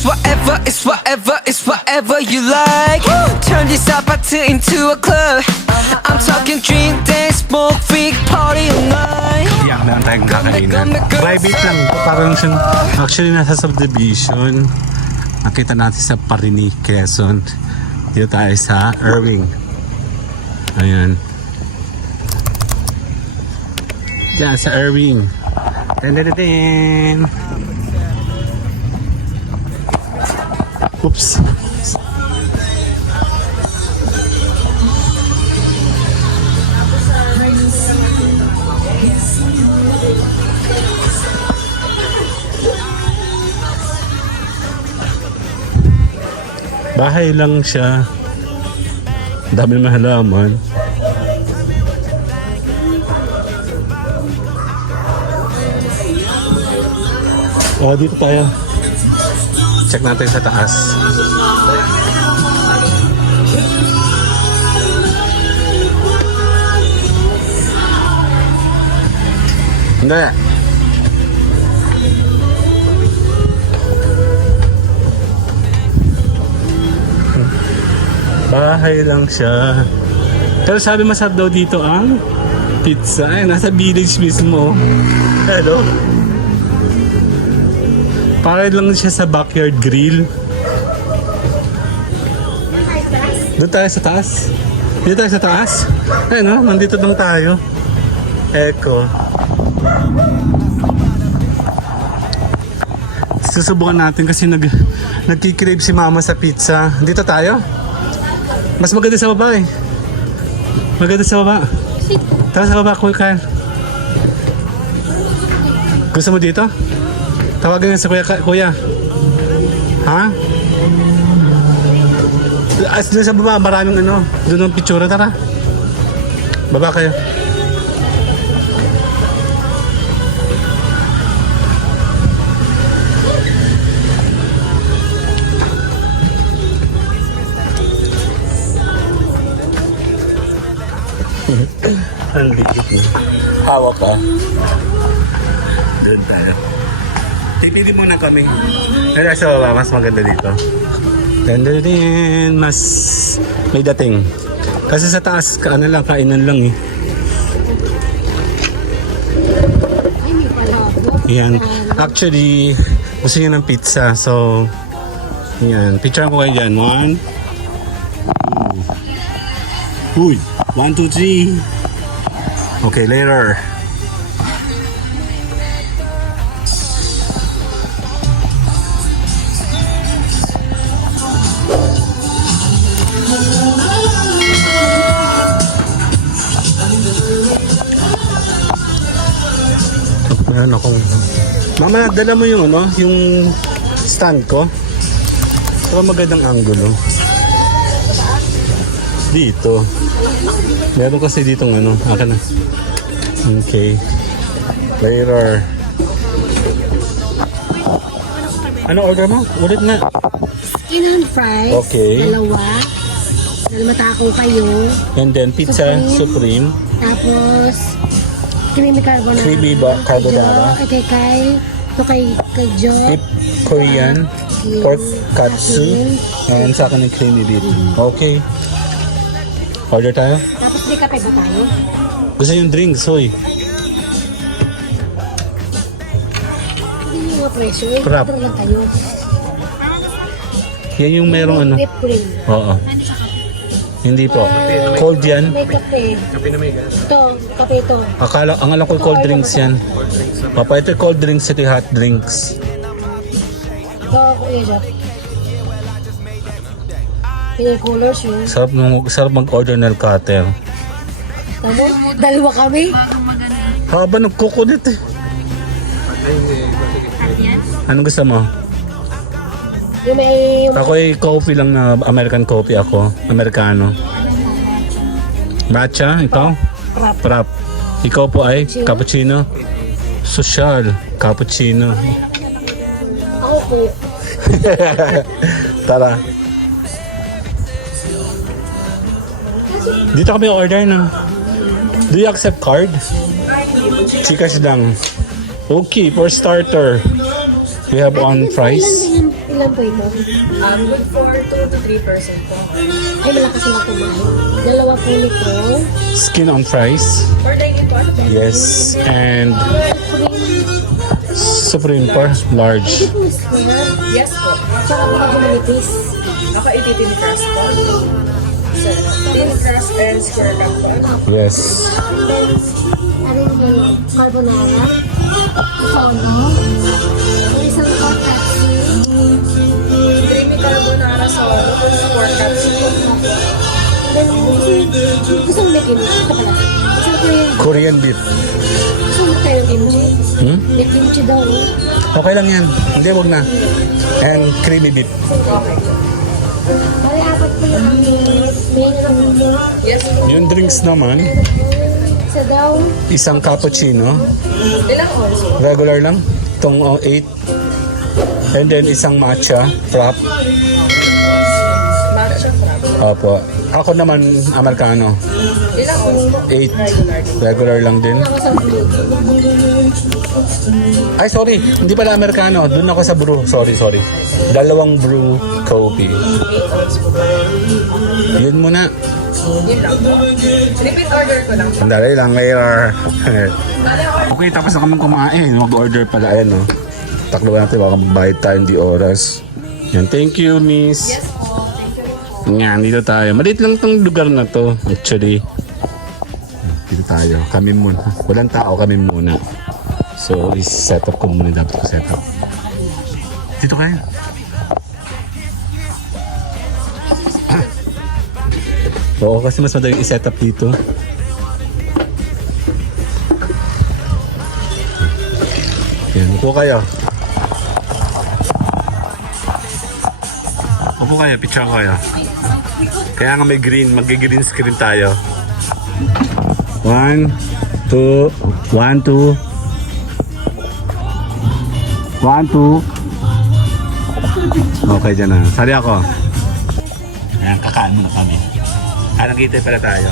it's whatever you like. Turn this party into a club. I'm talking drink, dance, smoke, freak, party all night. Yeah, meron tayong kakainan. Private lang. Parang siyang actually nasa subdivision. Nakita natin sa Parini, Quezon. Dito tayo sa Irving. Ayan. Diyan sa Irving. Dun. Oops. Bahay lang siya. Dami ng halaman. Oh, dito tayo. Check natin sa taas. Hindi. Bahay lang siya. Pero sabi masarap daw dito ang pizza. Ay, nasa village mismo. Hello. Parang lang siya sa backyard grill. Doon tayo sa taas. Dito tayo sa taas. Ayun o, nandito lang tayo. Eko. Susubukan natin kasi nagkikrave si mama sa pizza. Dito tayo. Mas maganda sa baba eh. Maganda sa baba. Tara sa baba, Kuya. Gusto mo dito? Tawagan nga sa kuya. Ha? Doon sa baba, maraming ano. Doon ang picture, tara. Baba kayo. Ang liit na. Hawak ka. Doon tayo. Tipili muna kami. Pero sa baba, mas maganda dito. Din, mas may dating. Kasi sa taas, ano lang, kainan lang eh. Yan. Actually, gusto niya ng pizza. So, yan. Picture ko kayo dyan. 1, 2. Uy! 1, 2, 3. Okay, later. Meron akong... Mama, dala mo yung ano, yung stand ko. Pero magandang angulo. Dito. Meron kasi ditong ano, akin na. Okay. Later. Ano order mo? Ulit na. Skin and fries. Okay. Dalawa matako kayo. And then pizza supreme. Tapos creamy carbonara. Creamy carbonara. Kay Kyle. Ito kay Jo. Beef Korean. Pork katsu. And sa akin yung creamy beef. Okay. Order tayo? Tapos di kape ba tayo? Gusto yung drinks, hoy. Hindi yung presyo. Crap. Order lang kayo. Yan yung merong ano. Whipped cream. Oo. Hindi po. Cold yan. May kape. Kape na may gas. Ito, kape ito. Ang alam ko cold drinks yan. Papa, ito cold drinks, ito hot drinks. Ito, Kuya Jack. Pinicoolers yun. Sarap mag-order ng cutter. Tamo? Dalawa kami. Haba nagkukunit eh. Anong gusto mo? Yung may... Ako ay coffee lang na American coffee ako. Americano. Matcha, ikaw? Frap. Ikaw po ay cappuccino. Social, cappuccino. Ako po. Tara. Dito kami order ng... Do you accept card? Gcash lang. Okay, for starter. We have on fries. ilan po ito? Good for 2 to 3% po. Ay, malakas na kumain. Dalawa po nito. Skin on fries. For like it, ano po? Yes. And Supreme. supreme por large. Hindi po square. Yes po. Tsaka po ako manipis. Ako ititin crust po. So, thin crust and square cup po. Yes. And then, ano yung carbonara. Sono. Ang isang hot taxi. Creamy carbonara solo with 4 cups po. And then, isang mekin. Ito pala. Isang Korean beef. Isang tayo kimchi. Hmm? May kimchi daw. Okay lang yan. Hindi, wag na. And creamy beef. Bali, apat po yung main ng mundo. Yes po. Yung drinks naman, Isa daw. isang cappuccino. Ilang oras po? Regular lang. Itong 8. And then isang matcha frap. Matcha frap. Opo. Ako naman, Americano. Ilang oras po? 8. Regular lang din. Ako sa blue. Ay, sorry. Hindi pala Americano. Doon ako sa brew. Sorry. Dalawang brew coffee. 8 oras po. Yun muna. Yun lang po. Repeat order ko lang po. Sandali lang, later. Bale, order. Okay, tapos na kami kumain. Mag-order pala. Ayan, no. Taklo natin. Baka magbayad tayo hindi oras. Yan. Thank you, miss. Yes po. Thank you po. Yan, dito tayo. Maliit lang tong lugar na to. Actually. Dito tayo. Kami muna. Walang tao, kami muna. So, is-set up ko muna. Dapat ko set up. Dito kayo. Oo, kasi mas madaling i-set up dito. Yan, upo kayo. Upo kayo, picture ko kayo. Kaya nga may green, mag-green screen tayo. 1, 2, 1, 2. 1, 2. Okay, dyan na. Sali ako. Ayan, kakaan muna kami. Nagkita pala tayo.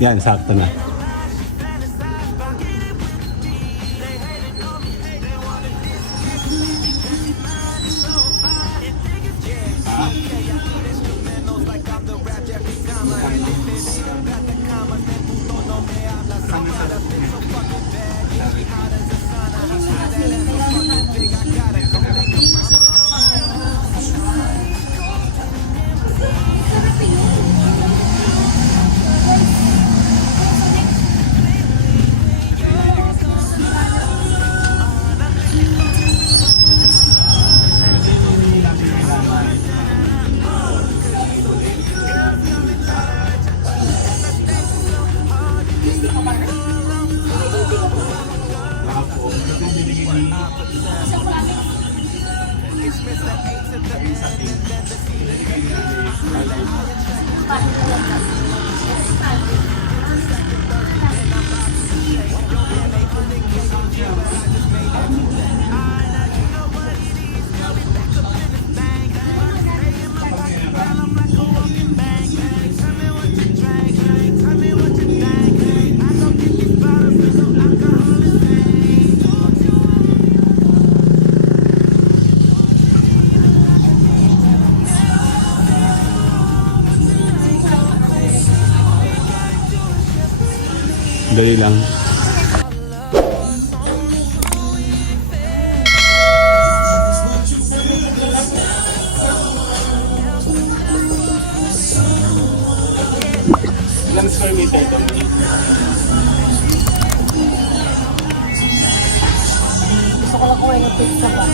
Yan, sakto na. Dali lang. Ilang square meter ito? Gusto ko lang kumain ng pizza pa.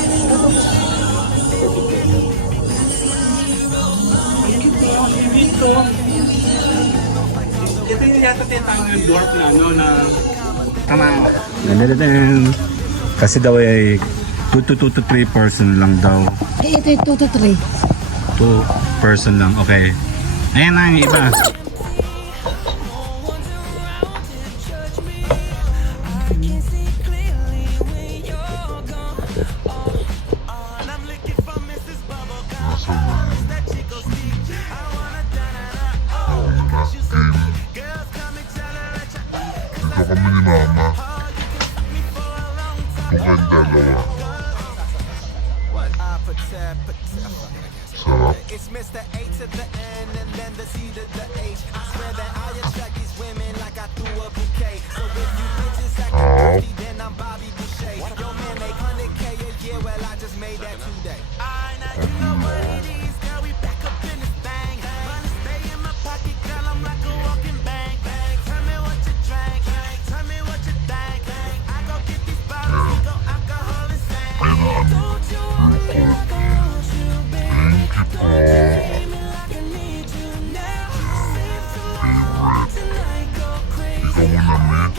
Ito yung yata tinatawag yung dwarf na ano na tama. Nandiyan. Kasi daw ay 2 to 3 person lang daw. Eh, ito yung 2 to 3. 2 person lang. Okay. Ayan na yung iba. Ito kami ni Mama. Ito kayong dalawa. Sarap. Ikaw mo namin.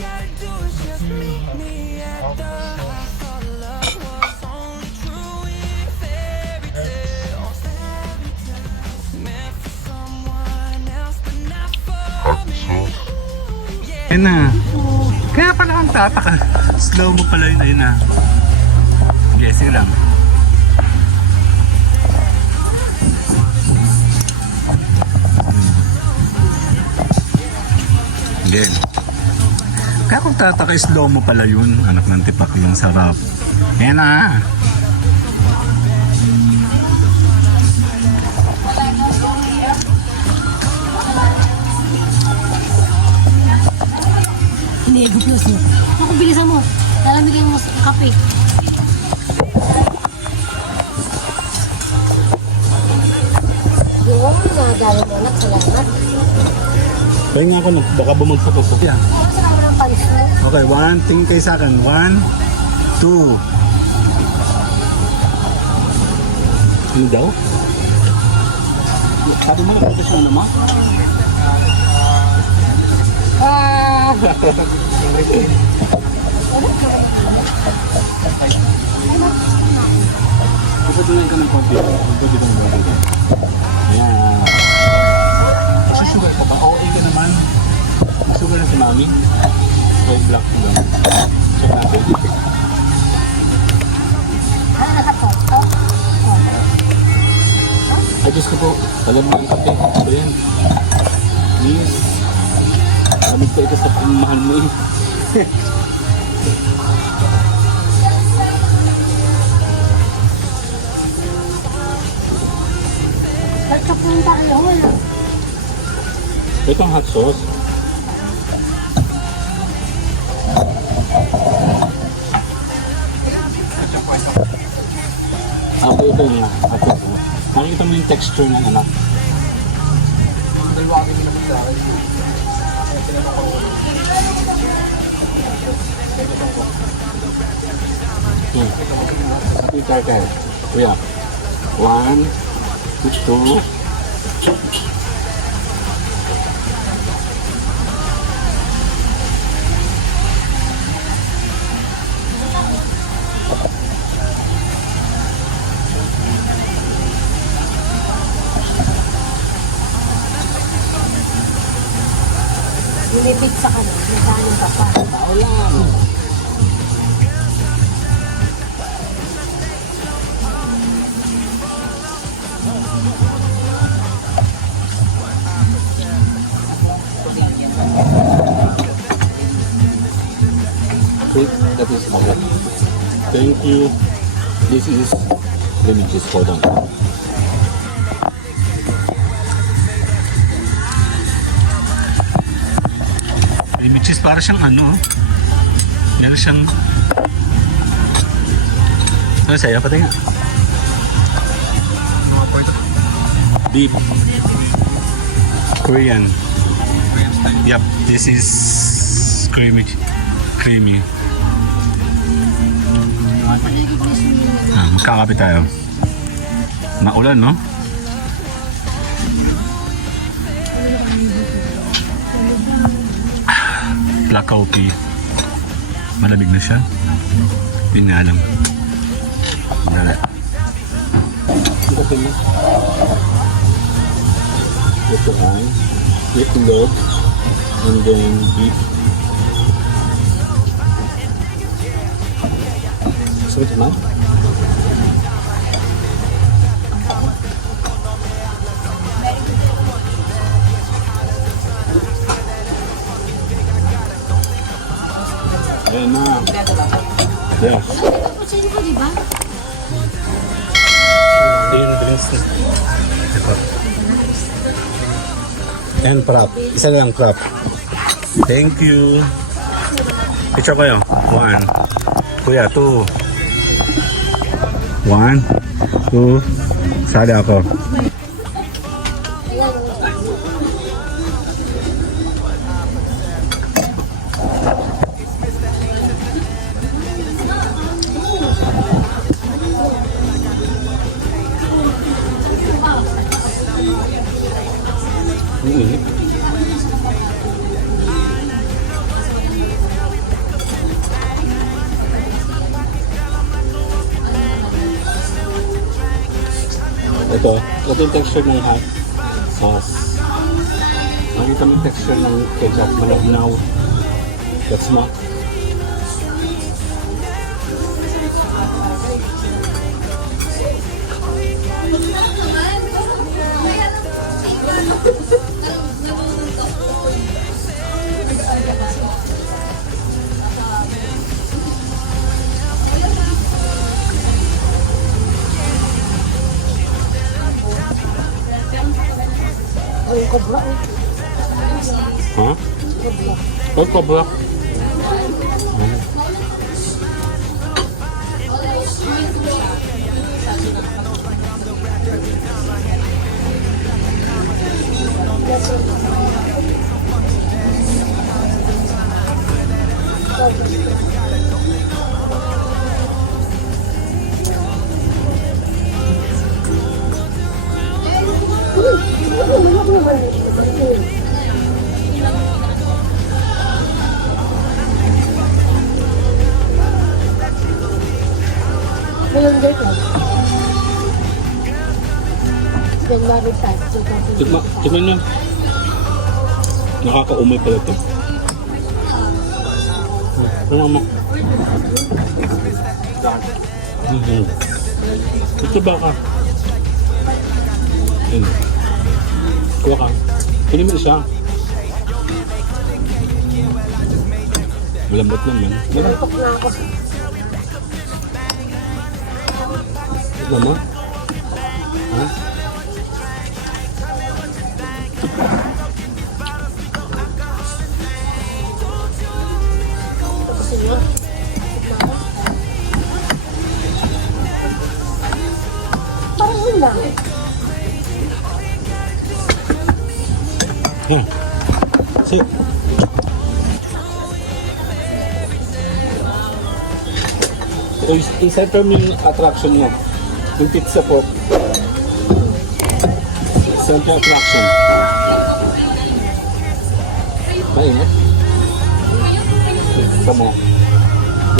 Hot sauce. Ayan na. Kaya pala ang tataka. Slow mo pala yun. Ayun na. Guessing lang. Again. Kaya kung tataka, slow mo pala yun. Anak ng tipak yung sarap. Ayan na. Iniego plus mo. Ako, bilisan mo. Lalamigin mo sa kape. Yung nadali mo anak, salamat. Kaya nga ako, baka bumagsak ako. Yeah. Ano sa kamo ng pants mo? Okay, one. Tingin kayo sa akin. 1, 2. Ano daw? Sabi mo na professional naman? Ah! Pagpatuloy ka ng konti. Pagpatuloy ka ng konti. Ayan. Sugar ka ba? Okay ka naman. Sugar na si Mami. White black ko lang. Check natin. Ano nakapot? Ay, Diyos ko po. Alam mo ang kape. Ito yan. Please. Lamig ka ito sa mahal mo eh. Ba't ka punta ano? Wala. Ito ang hot sauce. Ako ito nga. Hot sauce. Nakikita mo yung texture ng anak. Okay. Kuya. 1, 2. Lumipit sa kanan. Nagkanan ka pa. Ulam. That is okay. Thank you. This is, let me just hold on. Which is para siyang ano, yan siyang, ano sa'yo, pati nga. Deep Korean. Yep, this is creamy. Magkakape tayo. Maulan, no? Black coffee. Malamig na siya. Yun nga lang. Dala. Ito ay itlog and then beef. Sweet man. Ayan na. Yes. Sino ka, di ba? Ito yung drinks na. Ito. And prop. Isa lang prop. Thank you. Picture ko yun. 1. Kuya, 2. 1, 2. Sali ako. Ito yung texture ng hot sauce. Nakita mo yung texture ng ketchup, malabnaw. That's mo. Ay, kobra. Ha? Ay, cobra. Walang dito. January 5, 2025. Tignan nyo. Nakakaumay pala ito. Ano mo? Ito ba ka? Kuha ka. Kunin mo isa. Malambot naman. Diba? Tok na ako. Tignan mo. Ha? Tapos yun. Parang yun lang. Yan. See? So, i-center mo yung attraction mo. Yung pizza po. Center attraction. Mainit. Pizza mo.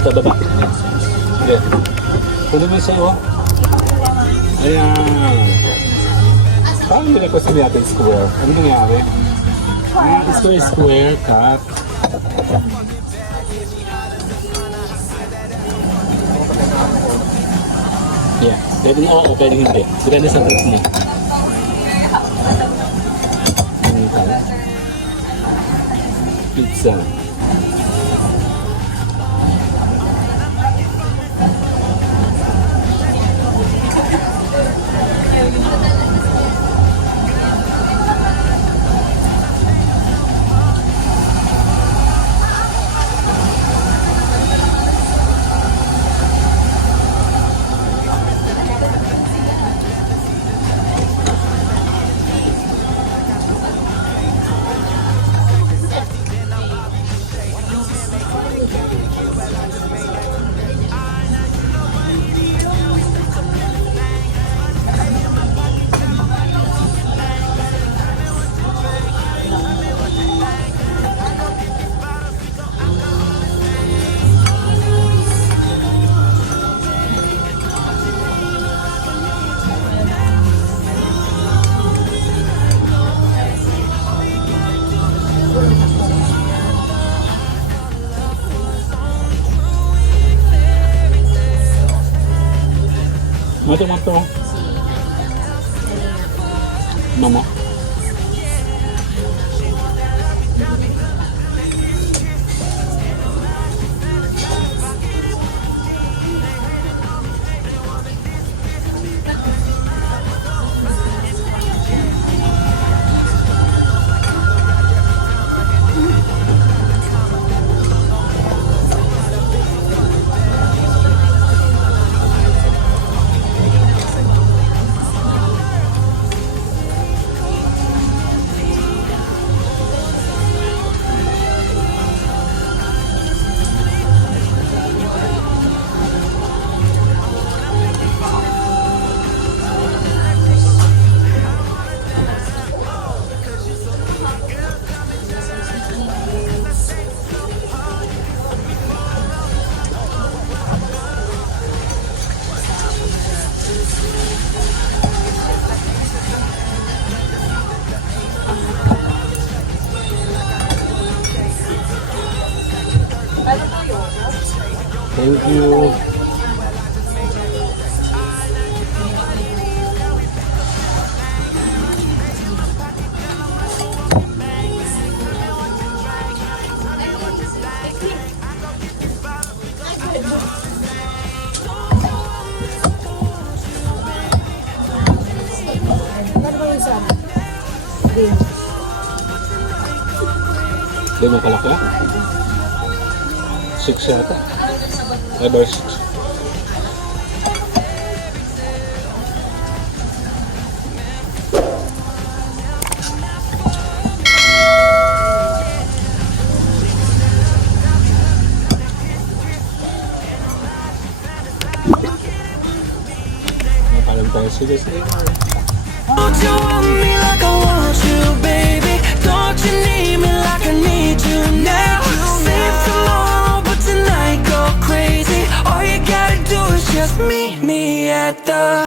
Ito baba. Sige. Kunin mo yung sa'yo. Ayan. Parang nilagay sa natin square. Ano nangyari? Square, cut. Yeah, pwedeng oo, pwedeng hindi. Depende sa trip mo. Pizza. Mato. Mama. Thank you. Ano ba yung sabi? Green. Di mo kalaki? 6 yata. Ever 6. Parang tayo seriously. Don't you want me like I want you, baby? Don't you need me like I need you now? Save tomorrow, but tonight go crazy. All you gotta do is just meet me at the